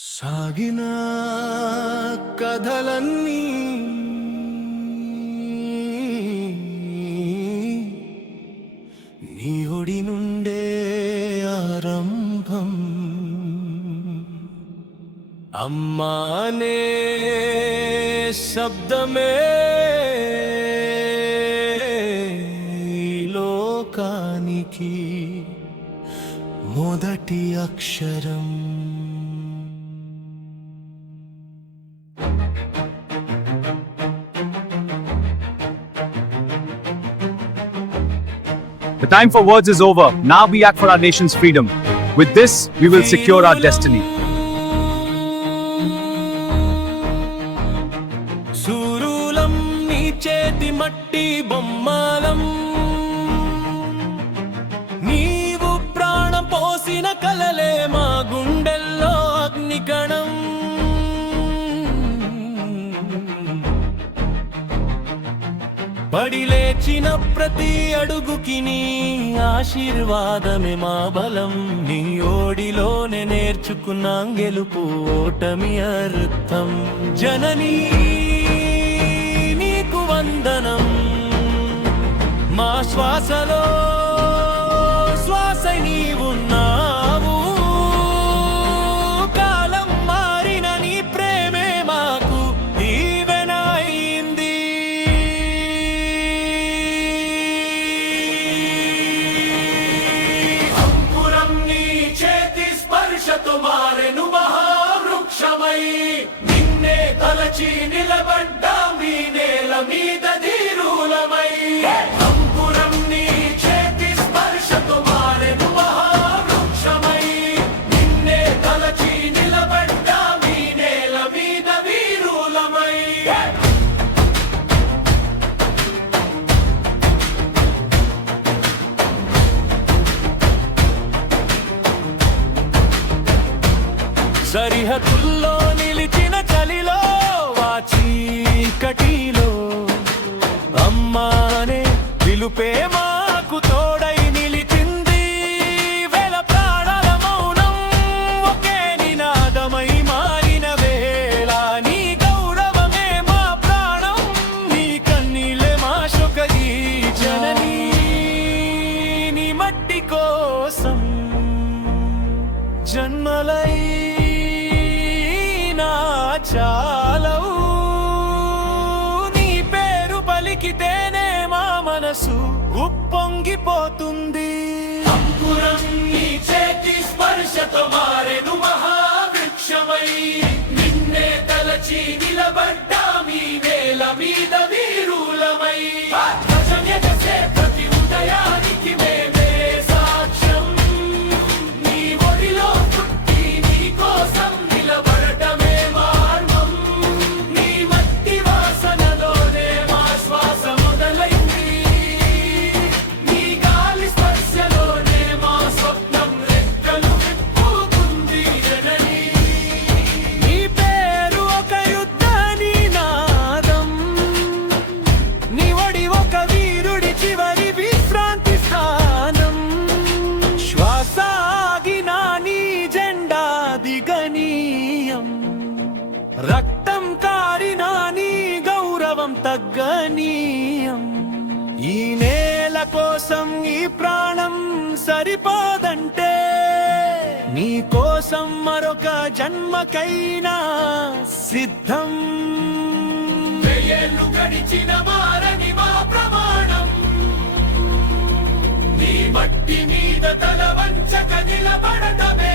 సాగిన కథలన్నీ నీ ఒడి నుండే ఆరంభం. అమ్మానే శబ్దమే లోకానికి మొదటి అక్షరం. The time for words is over. Now we act for our nation's freedom. With this, we will secure our destiny. సూరులం నీ చేతి మట్టి బొమ్మలం, నీవు ప్రాణం పోసిన కలలే మా గుండెల్లో అగ్నికణం. పడి లేచిన ప్రతి అడుగుకి నీ ఆశీర్వాదమే మా బలం. నీ ఓడిలోనే నేర్చుకున్నాం గెలుపు ఓటమి అర్థం. జననీ నీకు వందనం, మా శ్వాసలో శ్వాస నీవున్నావు. కాలం మారిన నీ ప్రేమే మాకు దీవెన అయింది. అంకురం నీ చేతి స్పర్శతో మారెను మహావృక్షమై. నిన్నే తలచి నిలబడ్డా మీ నేల మీద ధీరులమై. అంకురం నీ చేతి స్పర్శతో మారెను మహావృక్షమై. నిన్నే తలచి నిలబడ్డా మీ నేల మీద వీరులమై. సరిహద్దుల్లో నిలిచిన చలిలో చీకటిలో అమ్మానే పిలుపే మాకు తోడై నిలిచింది. వేల ప్రాణాల మౌనం ఒకే నినాదమై మారిన వేళ. నీ గౌరవమే మా ప్రాణం, నీ కన్నీళ్ళే మా శుకజీ. జననీ నీ మట్టి కోసం జన్మలై చాలవు. నీ పేరు పలికితేనే మా మనసు ఉప్పొంగిపోతుంది. అంకురం నీ చేతి స్పర్శతో మారెను మహావృక్షమై. నిన్నే తలచి నిలబడ్డా మీ నేల మీద వీరులమై. ప్రతి ఉదయానికి మేమే సాక్ష్యం. నీ ఒడిలో పుట్టి నీ కోసం నిలబడటమే రక్తం కారినా నీ గౌరవం తగ్గనీయం. ఈ నేల కోసం ఈ ప్రాణం సరిపోదంటే నీ కోసం మరొక జన్మకైనా సిద్ధం. వెయ్యేళ్ళు గడిచిన మారని మా ప్రమాణం. నీ మట్టి మీద తల వంచక నిలబడటమే